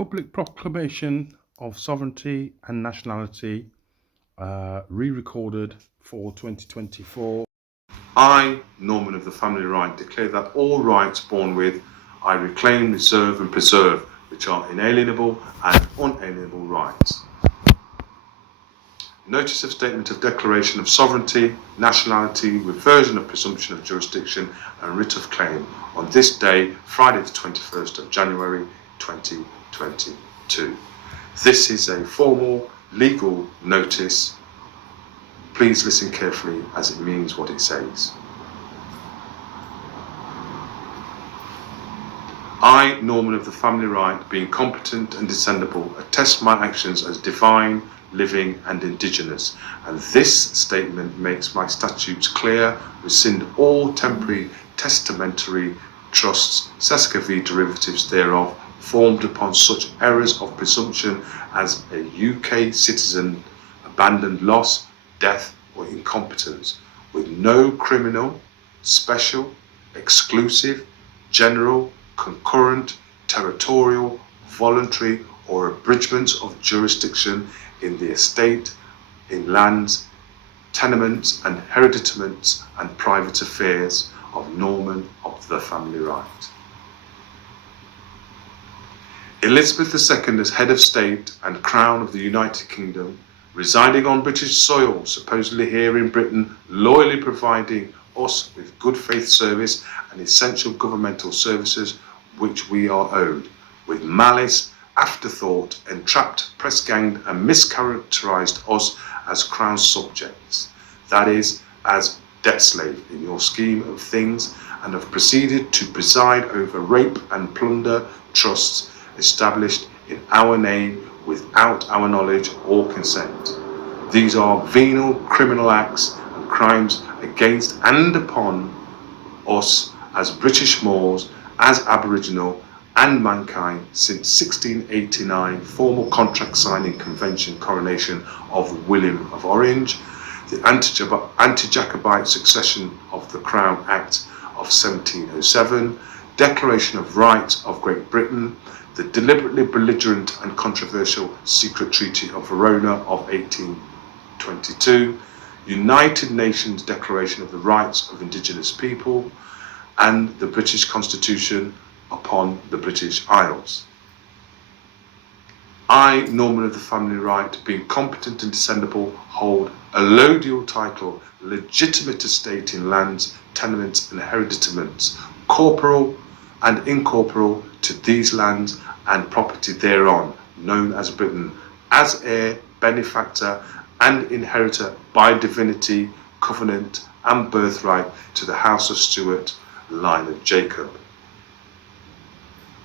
Public Proclamation of Sovereignty and Nationality, re-recorded for 2024. I, Norman of the Family Right, declare that all rights born with, I reclaim, reserve and preserve, which are inalienable and unalienable rights. Notice of Statement of Declaration of Sovereignty, Nationality, Reversion of Presumption of Jurisdiction and Writ of Claim on this day, Friday the 21st of January 2022. This is a formal legal notice. Please listen carefully as it means what it says. I, Norman of the Family Right, being competent and descendable, attest my actions as divine, living and indigenous, and this statement makes my statutes clear, rescind all temporary testamentary trusts, sesca v derivatives thereof, formed upon such errors of presumption as a UK citizen abandoned loss, death or incompetence, with no criminal, special, exclusive, general, concurrent, territorial, voluntary or abridgments of jurisdiction in the estate, in lands, tenements and hereditaments and private affairs of Norman of the Family Right. Elizabeth II, as head of state and crown of the United Kingdom, residing on British soil, supposedly here in Britain, loyally providing us with good faith service and essential governmental services which we are owed, with malice, afterthought, entrapped, press-ganged and mischaracterised us as crown subjects, that is, as debt slave in your scheme of things, and have proceeded to preside over rape and plunder trusts established in our name without our knowledge or consent. These are venal criminal acts and crimes against and upon us as British Moors, as Aboriginal and mankind since 1689 formal contract signing convention coronation of William of Orange, the anti-Jacobite succession of the Crown Act of 1707, Declaration of Rights of Great Britain, the deliberately belligerent and controversial Secret Treaty of Verona of 1822, United Nations Declaration of the Rights of Indigenous People, and the British Constitution upon the British Isles. I, Norman of the Family Right, being competent and descendable, hold allodial title, legitimate estate in lands, tenements and hereditaments, corporal and incorporeal to these lands and property thereon, known as Britain, as heir, benefactor and inheritor by divinity, covenant and birthright to the House of Stuart, line of Jacob.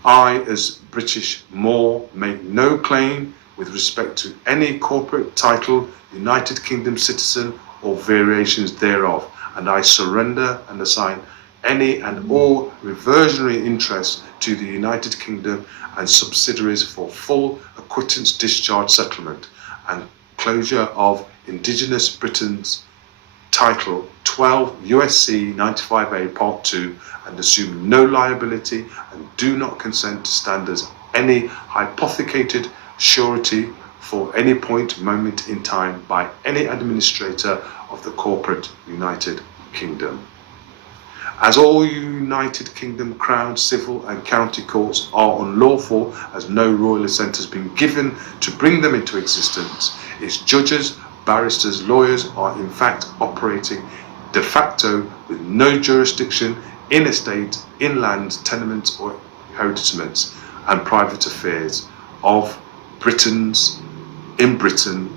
I, as British Moor, make no claim with respect to any corporate title, United Kingdom citizen or variations thereof, and I surrender and assign any and all reversionary interests to the United Kingdom and subsidiaries for full acquittance, discharge, settlement and closure of Indigenous Britain's Title 12 USC 95A Part 2 and assume no liability and do not consent to stand as any hypothecated surety for any moment in time by any administrator of the corporate United Kingdom. As all United Kingdom Crown, civil and county courts are unlawful, as no royal assent has been given to bring them into existence, its judges, barristers, lawyers are in fact operating de facto with no jurisdiction in estate, in lands, tenements or hereditaments and private affairs of Britons, in Britain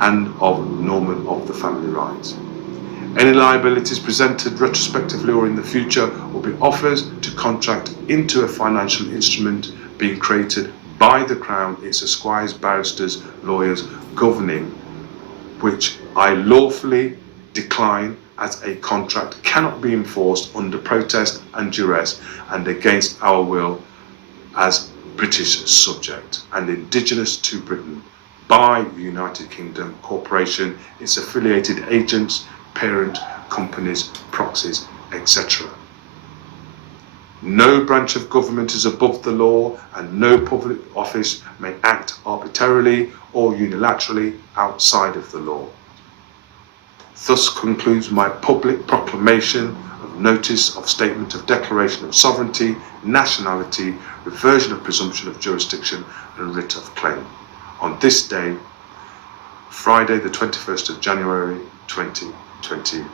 and of Norman of the Family Right. Any liabilities presented retrospectively or in the future will be offers to contract into a financial instrument being created by the Crown, its esquires, barristers, lawyers governing, which I lawfully decline as a contract cannot be enforced under protest and duress and against our will as British subject and indigenous to Britain by the United Kingdom Corporation, its affiliated agents, parent companies, proxies, etc. No branch of government is above the law, and no public office may act arbitrarily or unilaterally outside of the law. Thus concludes my public proclamation of notice of statement of declaration of sovereignty, nationality, reversion of presumption of jurisdiction, and writ of claim. On this day, Friday the 21st of January 2022.